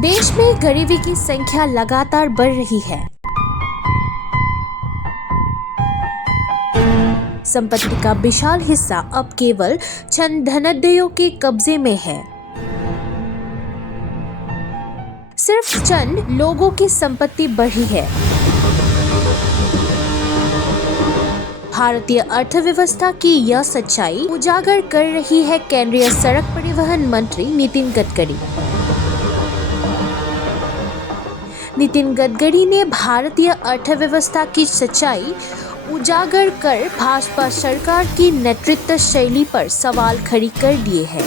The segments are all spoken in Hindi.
देश में गरीबी की संख्या लगातार बढ़ रही है। संपत्ति का विशाल हिस्सा अब केवल चंद धनाढ्यों के कब्जे में है। सिर्फ चंद लोगों की संपत्ति बढ़ी है। भारतीय अर्थव्यवस्था की यह सच्चाई उजागर कर रही है केंद्रीय सड़क परिवहन मंत्री नितिन गडकरी। नितिन गडकरी ने भारतीय अर्थव्यवस्था की सच्चाई उजागर कर भाजपा सरकार की नेतृत्व शैली पर सवाल खड़ी कर दिए हैं।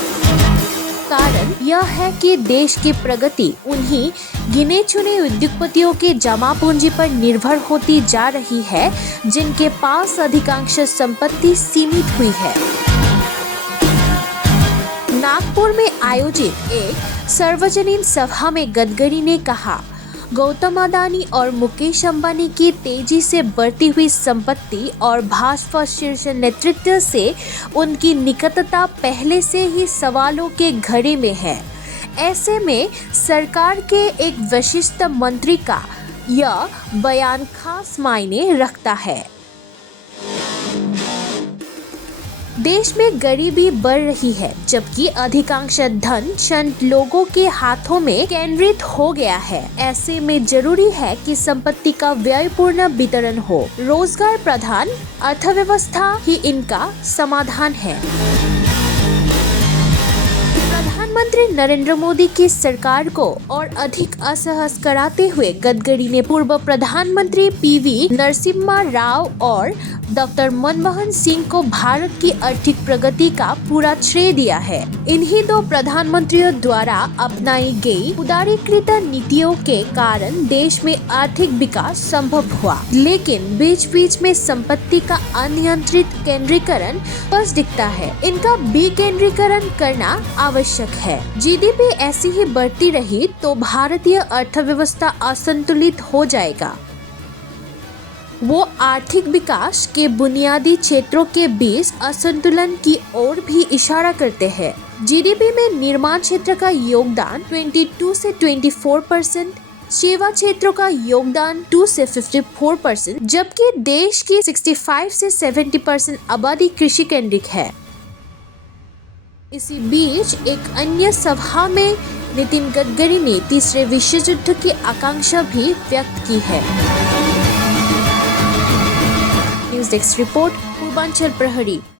कारण यह है कि देश की प्रगति उन्हीं गिने चुने उद्योगपतियों के जमा पूंजी पर निर्भर होती जा रही है जिनके पास अधिकांश संपत्ति सीमित हुई है। नागपुर में आयोजित एक सार्वजनिक सभा में गडकरी ने कहा, गौतम अडानी और मुकेश अंबानी की तेजी से बढ़ती हुई संपत्ति और भाजपा शीर्ष नेतृत्व से उनकी निकटता पहले से ही सवालों के घेरे में है। ऐसे में सरकार के एक विशिष्ट मंत्री का यह बयान खास मायने रखता है। देश में गरीबी बढ़ रही है जबकि अधिकांश धन चंद लोगों के हाथों में केंद्रित हो गया है। ऐसे में जरूरी है कि संपत्ति का व्ययपूर्ण वितरण हो। रोजगार प्रधान अर्थव्यवस्था ही इनका समाधान है। प्रधानमंत्री नरेंद्र मोदी की सरकार को और अधिक असहज कराते हुए गडकरी ने पूर्व प्रधानमंत्री पीवी नरसिम्हा राव और डॉक्टर मनमोहन सिंह को भारत की आर्थिक प्रगति का पूरा श्रेय दिया है। इन्हीं दो प्रधानमंत्रियों द्वारा अपनाई गई उदारीकृत नीतियों के कारण देश में आर्थिक विकास संभव हुआ, लेकिन बीच बीच में संपत्ति का अनियंत्रित केंद्रीकरण स्पष्ट दिखता है। इनका विकेंद्रीकरण करना आवश्यक है। जीडीपी ऐसी ही बढ़ती रही तो भारतीय अर्थव्यवस्था असंतुलित हो जाएगा। वो आर्थिक विकास के बुनियादी क्षेत्रों के बीच असंतुलन की ओर भी इशारा करते हैं। जीडीपी में निर्माण क्षेत्र का योगदान 22 से 24%, सेवा क्षेत्रों का योगदान 2 से 54%, जबकि देश की 65 से 70% आबादी कृषि केंद्रित है। इसी बीच एक अन्य सभा में नितिन गडकरी ने तीसरे विश्व युद्ध की आकांक्षा भी व्यक्त की है। न्यूज़ डेस्क रिपोर्ट, पूर्वांचल प्रहरी।